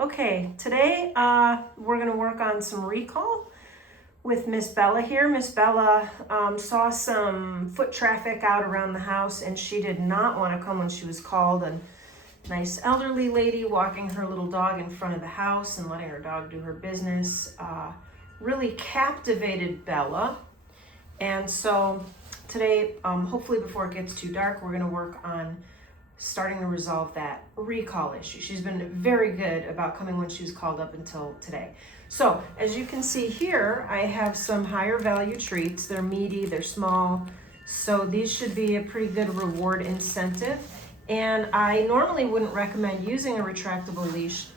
Okay, today we're going to work on some recall with Miss Bella here. Miss Bella saw some foot traffic out around the house and she did not want to come when she was called. A nice elderly lady walking her little dog in front of the house and letting her dog do her business really captivated Bella. And so today, hopefully before it gets too dark, we're going to work on starting to resolve that recall issue. She's been very good about coming when she was called up until today. So as you can see here, I have some higher value treats. They're meaty, they're small, so these should be a pretty good reward incentive. And I normally wouldn't recommend using a retractable leash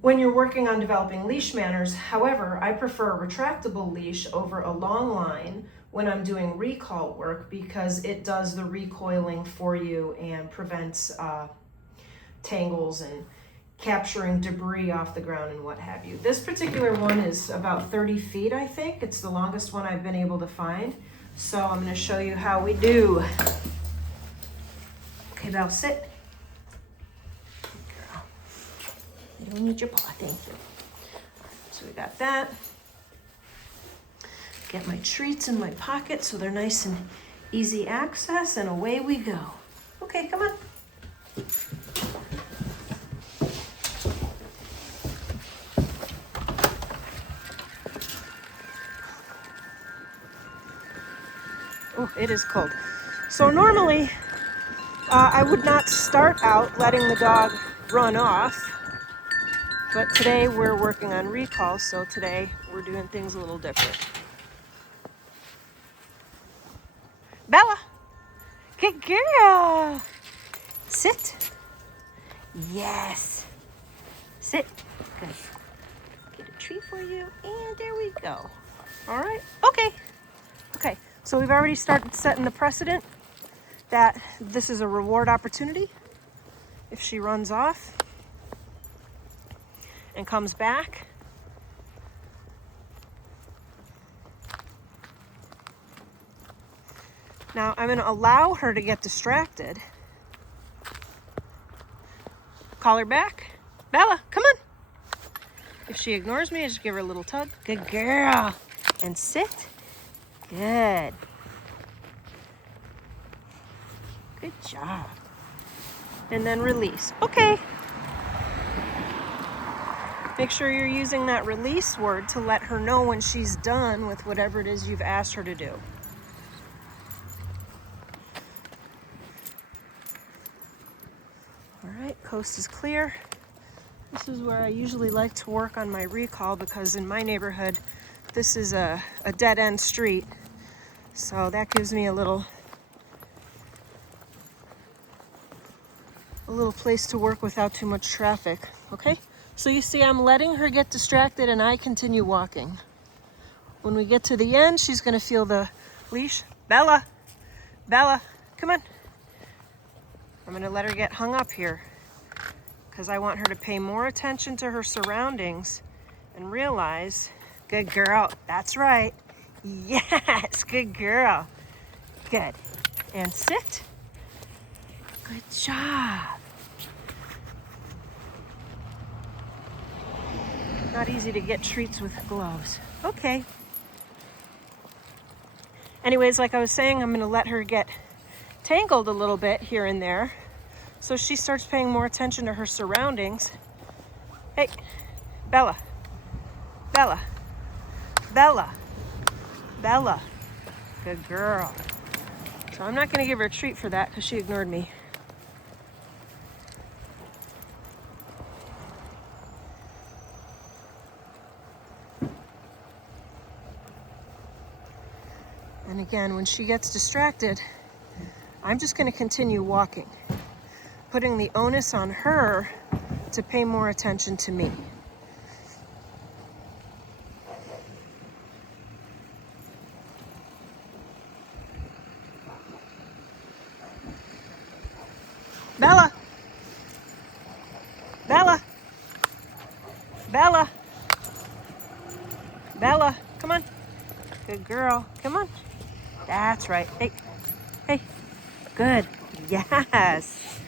when you're working on developing leash manners. However, I prefer a retractable leash over a long line when I'm doing recall work because it does the recoiling for you and prevents tangles and capturing debris off the ground and what have you. This particular one is about 30 feet, I think. It's the longest one I've been able to find. So I'm going to show you how we do. Okay, Belle, sit. Good girl. You don't need your paw, thank you. So we got that. Get my treats in my pocket so they're nice and easy access, and away we go. Okay, come on. Oh, it is cold. So normally, I would not start out letting the dog run off, but today we're working on recall, so today we're doing things a little different. Bella, good girl. Sit. Yes. Sit. Good. Get a treat for you, and there we go. All right. Okay. Okay. So we've already started setting the precedent that this is a reward opportunity if she runs off and comes back. Now I'm going to allow her to get distracted. Call her back. Bella, come on. If she ignores me, I just give her a little tug. Good girl. And sit. Good. Good job. And then release. Okay. Make sure you're using that release word to let her know when she's done with whatever it is you've asked her to do. All right, coast is clear. This is where I usually like to work on my recall because in my neighborhood, this is a dead-end street. So that gives me a little place to work without too much traffic, okay? So you see I'm letting her get distracted and I continue walking. When we get to the end, she's gonna feel the leash. Bella, Bella, come on. I'm gonna let her get hung up here because I want her to pay more attention to her surroundings and realize, good girl, that's right. Yes, good girl. Good. And sit. Good job. Not easy to get treats with gloves. Okay. Anyways, like I was saying, I'm going to let her get tangled a little bit here and there so she starts paying more attention to her surroundings. Hey, Bella. Bella. Bella. Bella. Good girl. So I'm not going to give her a treat for that because she ignored me. And again, when she gets distracted, I'm just going to continue walking, putting the onus on her to pay more attention to me. Bella! Bella! Bella! Bella, come on. Good girl. Come on. That's right. Hey, hey. Good. Yes.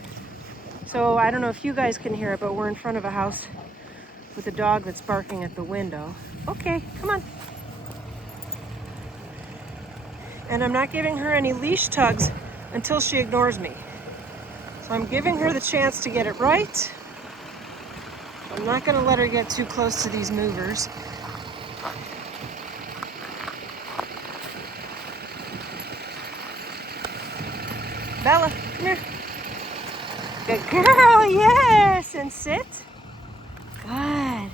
So I don't know if you guys can hear it, but we're in front of a house with a dog that's barking at the window. Okay, come on. And I'm not giving her any leash tugs until she ignores me. So I'm giving her the chance to get it right. I'm not gonna let her get too close to these movers. Bella, come here. Good girl, yes, and sit. Good.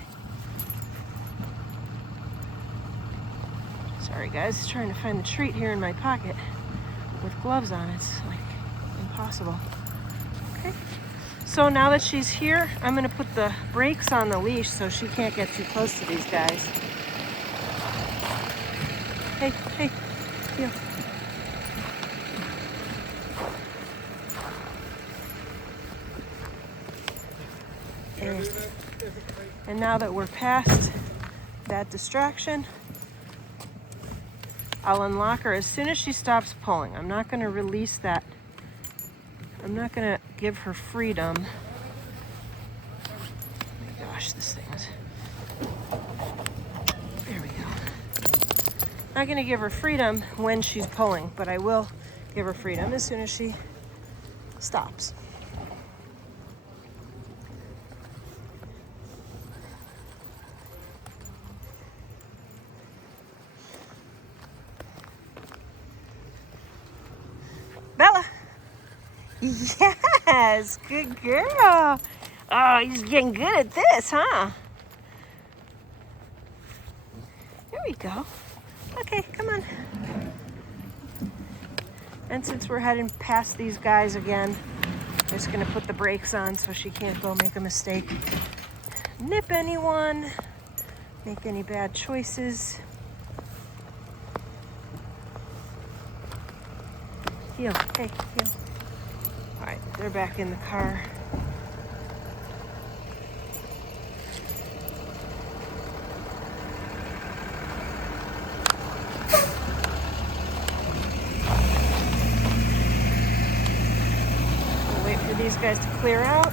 Sorry guys, trying to find the treat here in my pocket with gloves on. It's like impossible. Okay. So now that she's here, I'm gonna put the brakes on the leash so she can't get too close to these guys. Hey, hey, heel. And now that we're past that distraction, I'll unlock her as soon as she stops pulling. I'm not gonna release that. I'm not gonna give her freedom. Oh my gosh, this thing is, there we go. Not gonna give her freedom when she's pulling, but I will give her freedom as soon as she stops. Bella. Yes, good girl. Oh, he's getting good at this, huh? There we go. Okay, come on. And since we're heading past these guys again, I'm just gonna put the brakes on so she can't go make a mistake, nip anyone, make any bad choices. Heel, hey, heel. All right, they're back in the car. We'll wait for these guys to clear out.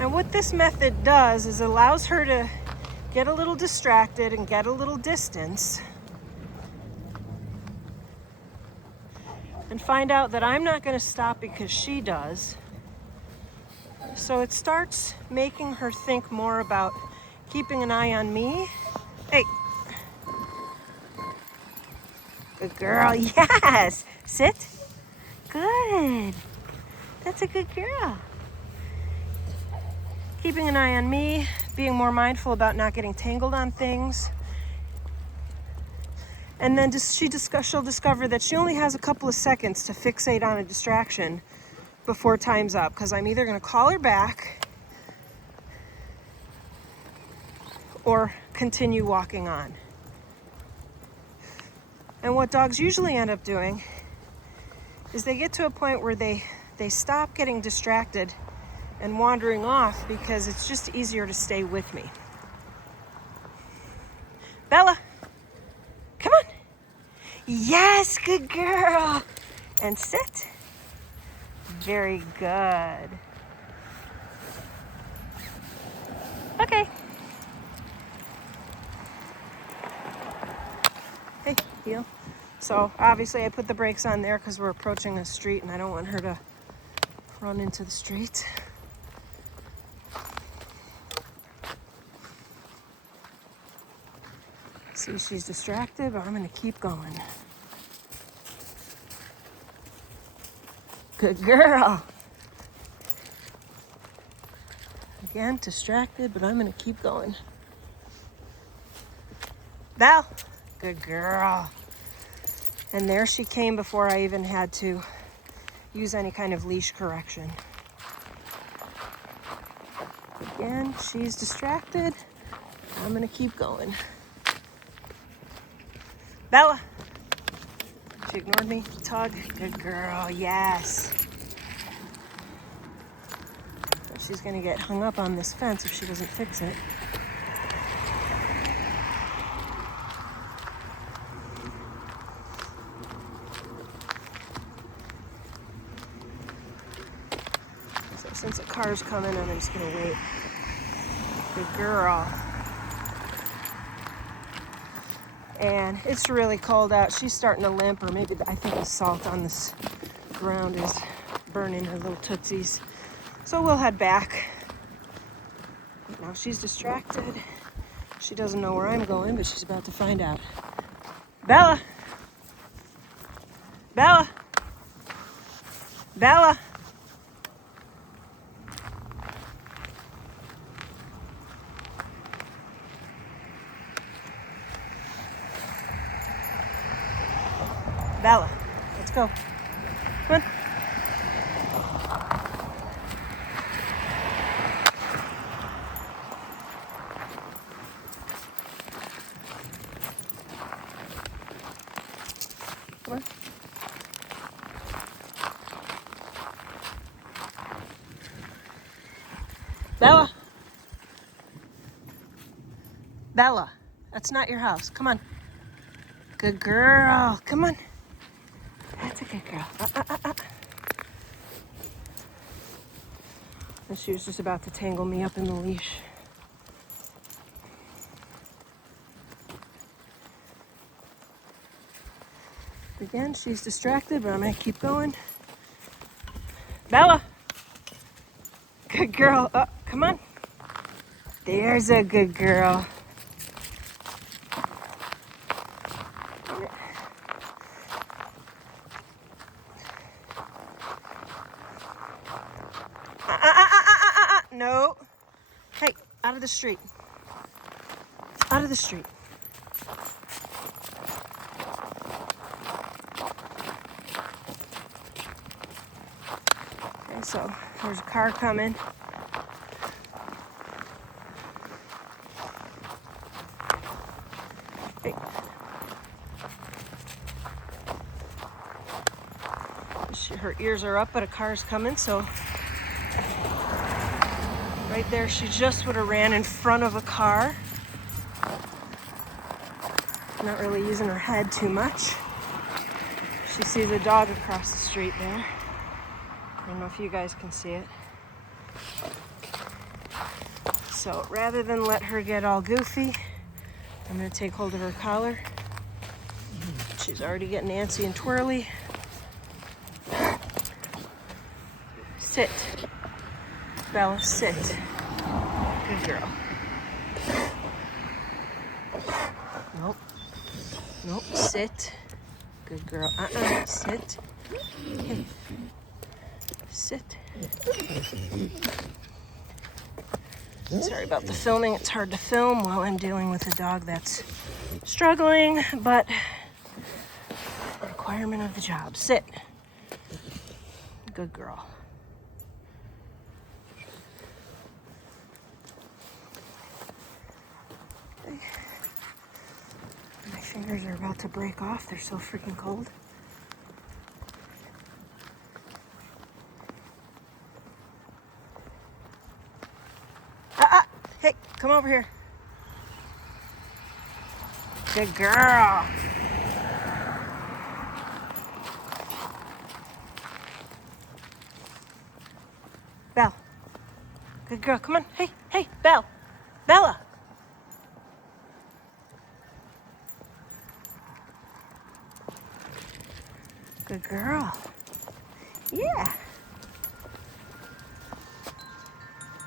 And what this method does is allows her to get a little distracted and get a little distance and find out that I'm not going to stop because she does. So it starts making her think more about keeping an eye on me. Hey. Good girl. Yes. Sit. Good. That's a good girl. Keeping an eye on me, being more mindful about not getting tangled on things. And then she'll discover that she only has a couple of seconds to fixate on a distraction before time's up, because I'm either going to call her back or continue walking on. And what dogs usually end up doing is they get to a point where they stop getting distracted and wandering off because it's just easier to stay with me. Bella, come on. Yes, good girl. And sit. Very good. Okay. Hey, heel. So obviously I put the brakes on there because we're approaching a street and I don't want her to run into the street. See, she's distracted, but I'm gonna keep going. Good girl. Again, distracted, but I'm gonna keep going. Val, good girl. And there she came before I even had to use any kind of leash correction. Again, she's distracted. I'm gonna keep going. Bella. She ignored me. Tug. Good girl. Yes. She's gonna get hung up on this fence if she doesn't fix it. Since the car's coming, I'm just gonna wait. Good girl. And it's really cold out. She's starting to limp, or maybe I think the salt on this ground is burning her little tootsies. So we'll head back. Now she's distracted. She doesn't know where I'm going, but she's about to find out. Bella! Bella! Bella! Bella, let's go. Come on. Come on. Bella. Bella, that's not your house. Come on. Good girl. Come on. That's a good girl. And she was just about to tangle me up in the leash. Again, she's distracted, but I'm gonna keep going. Bella! Good girl. Oh, come on. There's a good girl. No. Hey, out of the street. Out of the street. Okay, so there's a car coming. Hey. Her ears are up, but a car's coming, so right there, she just would have ran in front of a car. Not really using her head too much. She sees a dog across the street there. I don't know if you guys can see it. So rather than let her get all goofy, I'm gonna take hold of her collar. She's already getting antsy and twirly. Sit. Bella, sit. Good girl. Nope. Nope, sit. Good girl. Sit. Hey. Sit. Sorry about the filming. It's hard to film while I'm dealing with a dog that's struggling, but a requirement of the job. Sit. Good girl. Okay. My fingers are about to break off. They're so freaking cold. Hey, come over here. Good girl. Belle. Good girl. Come on. Hey, hey, Belle. Bella. Good girl. Yeah.